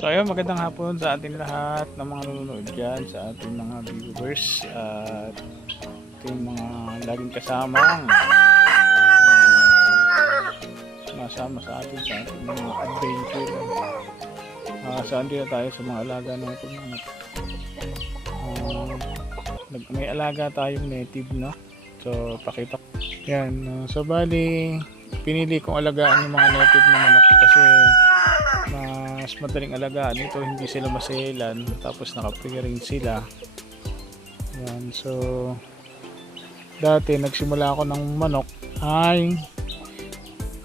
So ayun, magandang hapon sa ating lahat ng mga nanonood dyan, sa ating mga viewers at ating mga laging kasamang masama sa atin sa ating mga adventure. Uh, saan din tayo sa mga alaga natin. Uh, may alaga tayong native, no? So, pakita. Yan. Uh, so, bali, pinili kong alagaan yung mga native na manok kasi mas madaling alagaan ito hindi sila maselan tapos naka-pairing sila. Yan so dati nagsimula ako ng manok ay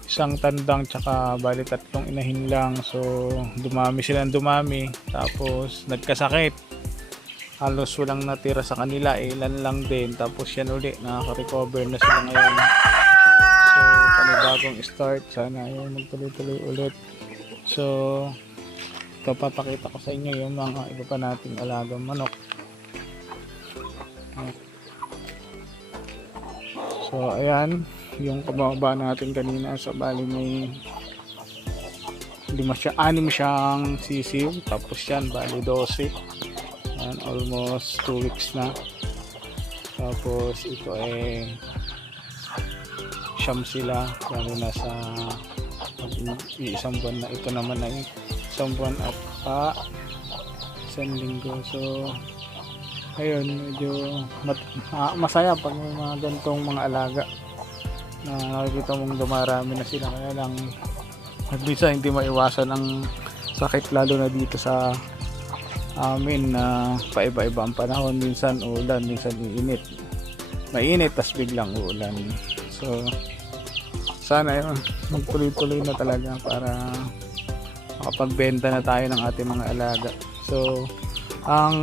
isang tandang tsaka bali tatlong inahin lang so dumami silang dumami tapos nagkasakit. Halos walang natira sa kanila eh, ilan lang din tapos yan uli nakaka-recover na sila ngayon. So panibagong start sana yun magtuloy-tuloy ulit so ito papakita ko sa inyo yung mga iba pa nating alagang manok. So ayan yung kababa natin kanina so bali may lima siya, anim siyang sisiw tapos yan bali 12 yan almost 2 weeks na. Tapos ito eh siyam sila lalo na sa isang buwan na ito naman ay isang buwan at pa isang linggo. So ayun medyo mat, ah, masaya pag may mga ganitong mga alaga na nakikita mong dumarami na sila. Kaya lang at minsan hindi maiwasan ang sakit lalo na dito sa amin na paiba-iba ang panahon. Minsan ulan minsan iinit mainit tas biglang ulan. So sana yun. Magtuloy-tuloy na talaga para makapagbenta na tayo ng ating mga alaga. So ang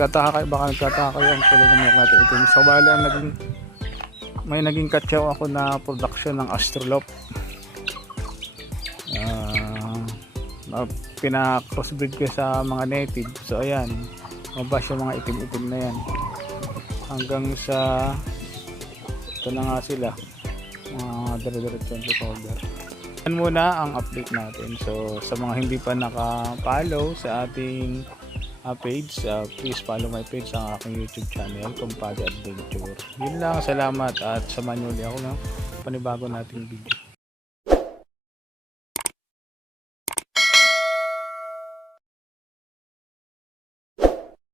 kataka baka nagkataka kayo ang tuloy ng mga natin ito. So bali ang naging may naging katsaw ako na production ng astrolop uh, pina-crossbreed ko sa mga native. So ayan. Mabas yung mga itim-itim na yan. Hanggang sa ito na nga sila mga dire-diretsyon recover yan muna ang update natin. So sa mga hindi pa naka-follow sa ating uh, page uh, please follow my page sa aking youtube channel Kumpade Adventure. Yun lang. Salamat at samahan nyo ulit ako ng panibago nating video